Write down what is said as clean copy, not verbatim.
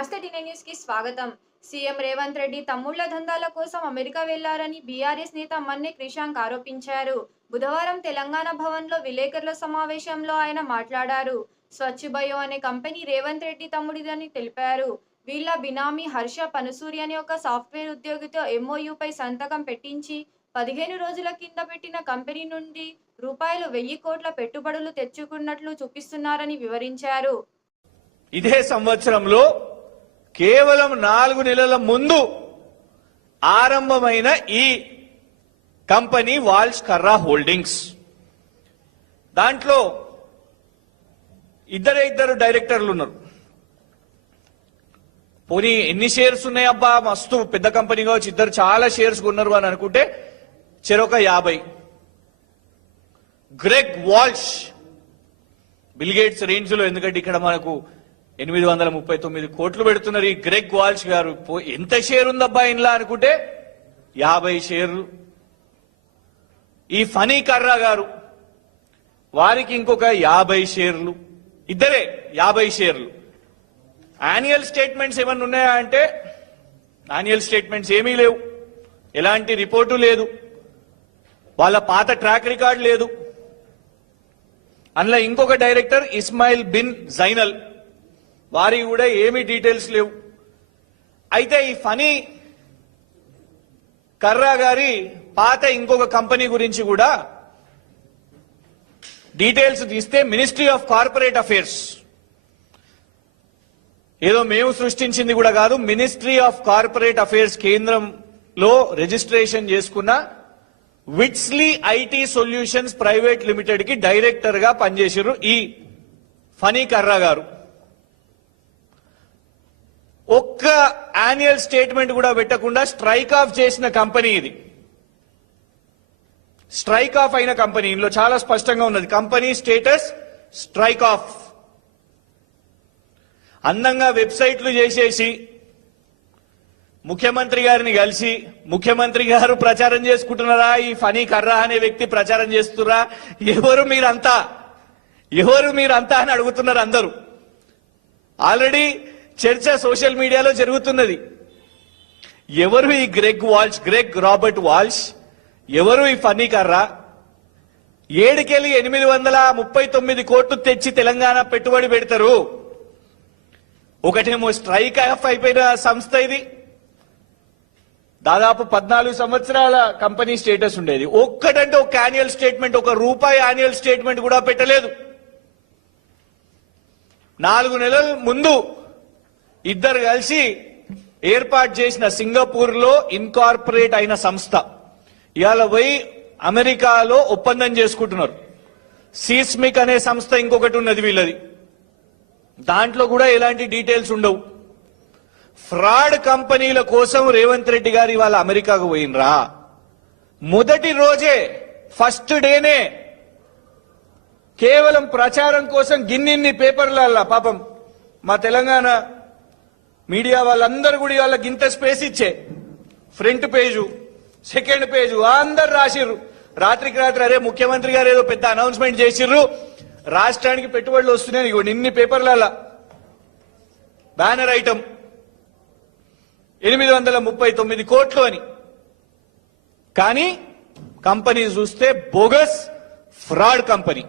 నమస్తే టీనే న్యూస్ కి స్వాగతం. సీఎం రేవంత్ రెడ్డి తమ్ముళ్ల దందాల కోసం అమెరికా వెళ్లారని బీఆర్ఎస్ నేత మన్నె క్రిషాంక్ ఆరోపించారు. బుధవారం తెలంగాణ భవన్లో విలేకరుల సమావేశంలో ఆయన మాట్లాడారు. స్వచ్ఛ బయో అనే కంపెనీ రేవంత్ రెడ్డి తమ్ముడిదని తెలిపారు. వీళ్ళ బినామీ హర్ష పనుసూరి అనే ఒక సాఫ్ట్వేర్ ఉద్యోగితో ఎంఓయూపై సంతకం పెట్టించి 15 రోజుల కింద పెట్టిన కంపెనీ నుండి రూపాయలు 1000 కోట్ల పెట్టుబడులు తెచ్చుకున్నట్లు చూపిస్తున్నారని వివరించారు. ఇదే సంవత్సరంలో కేవలం 4 నెలల ముందు ఆరంభమైన ఈ కంపెనీ వాల్ష్ కర్రా హోల్డింగ్స్, దాంట్లో ఇద్దరు డైరెక్టర్లు ఉన్నారు. పోనీ ఎన్ని షేర్స్ ఉన్నాయబ్బా, మస్తు పెద్ద కంపెనీ కావచ్చు, ఇద్దరు చాలా షేర్స్ కొన్నారు అని అనుకుంటే చెరొక 50. గ్రెగ్ వాల్ష్ బిల్ గేట్స్ రేంజ్ లో, ఎందుకంటే ఇక్కడ మనకు 839 కోట్లు పెడుతున్నారు. ఈ గ్రెగ్ వాల్ష్ గారు ఎంత షేర్ ఉందబ్బా ఇంట్లో అనుకుంటే 50 షేర్లు. ఈ ఫనీ కర్రా గారు, వారికి ఇంకొక 50 షేర్లు, ఇద్దరే 50 షేర్లు. యాన్యువల్ స్టేట్మెంట్స్ ఏమన్నా ఉన్నాయా అంటే యాన్యువల్ స్టేట్మెంట్స్ ఏమీ లేవు, ఎలాంటి రిపోర్టు లేదు, వాళ్ళ పాత ట్రాక్ రికార్డ్ లేదు. అందులో ఇంకొక డైరెక్టర్ ఇస్మాయిల్ బిన్ జైనల్, వారికి కూడా ఏమీ డీటెయిల్స్ లేవు. అయితే ఈ ఫనీ కర్రా గారి పాత ఇంకొక కంపెనీ గురించి కూడా డీటెయిల్స్ తీస్తే మినిస్ట్రీ ఆఫ్ కార్పొరేట్ అఫేర్స్, ఏదో మేము సృష్టించింది కూడా కాదు, మినిస్ట్రీ ఆఫ్ కార్పొరేట్ అఫేర్స్ కేంద్రంలో రిజిస్ట్రేషన్ చేసుకున్న విట్స్లీ ఐటీ సొల్యూషన్స్ ప్రైవేట్ లిమిటెడ్ కి డైరెక్టర్ గా పనిచేసారు ఈ ఫనీ కర్రా గారు. ఒక్క యాన్యువల్ స్టేట్మెంట్ కూడా పెట్టకుండా స్ట్రైక్ ఆఫ్ చేసిన కంపెనీ ఇది. స్ట్రైక్ ఆఫ్ అయిన కంపెనీ, ఇందులో చాలా స్పష్టంగా ఉన్నది, కంపెనీ స్టేటస్ స్ట్రైక్ ఆఫ్. అందంగా వెబ్సైట్లు చేసేసి ముఖ్యమంత్రి గారిని కలిసి, ముఖ్యమంత్రి గారు ప్రచారం చేసుకుంటున్నారా, ఈ ఫనీ కర్రా అనే వ్యక్తి ప్రచారం చేస్తున్నారా, ఎవరు మీరంతా అని అడుగుతున్నారు అందరూ. ఆల్రెడీ చర్చ సోషల్ మీడియాలో జరుగుతున్నది. ఎవరు ఈ గ్రెగ్ రాబర్ట్ వాల్ష్, ఎవరు ఈ ఫనీ కర్రా? 7కెళ్ళి 839 కోట్లు తెచ్చి తెలంగాణ పెట్టుబడి పెడతారు. ఒకటేమో స్ట్రైక్ ఆఫ్ అయిపోయిన సంస్థ ఇది, దాదాపు 14 సంవత్సరాల కంపెనీ స్టేటస్ ఉండేది. ఒక్కటంటే ఒక యాన్యువల్ స్టేట్మెంట్, ₹1 యాన్యువల్ స్టేట్మెంట్ కూడా పెట్టలేదు. 4 నెలల ముందు ఇద్దరు కలిసి ఏర్పాటు చేసిన సింగపూర్ లో ఇన్కార్పొరేట్ అయిన సంస్థ ఇవాళ పోయి అమెరికాలో ఒప్పందం చేసుకుంటున్నారు. సీస్మిక్ అనే సంస్థ ఇంకొకటి ఉన్నది వీళ్ళది, దాంట్లో కూడా ఎలాంటి డీటెయిల్స్ ఉండవు. ఫ్రాడ్ కంపెనీల కోసం రేవంత్ రెడ్డి గారు ఇవాళ అమెరికాకు పోయినరా? మొదటి రోజే, ఫస్ట్ డేనే కేవలం ప్రచారం కోసం గిన్నిన్ని పేపర్ల, పాపం మా తెలంగాణ మీడియా వాళ్ళందరూ కూడా వాళ్ళకి ఇంత స్పేస్ ఇచ్చే ఫ్రంట్ పేజు, సెకండ్ పేజు అందరు రాసిర్రు. రాత్రికి రాత్రి అరే ముఖ్యమంత్రి గారు ఏదో పెద్ద అనౌన్స్మెంట్ చేసిర్రు, రాష్ట్రానికి పెట్టుబడులు వస్తున్నాయి, ఇన్ని పేపర్ల బ్యానర్ ఐటమ్ 839 కోట్లు అని. కానీ కంపెనీ చూస్తే బోగస్ ఫ్రాడ్ కంపెనీ.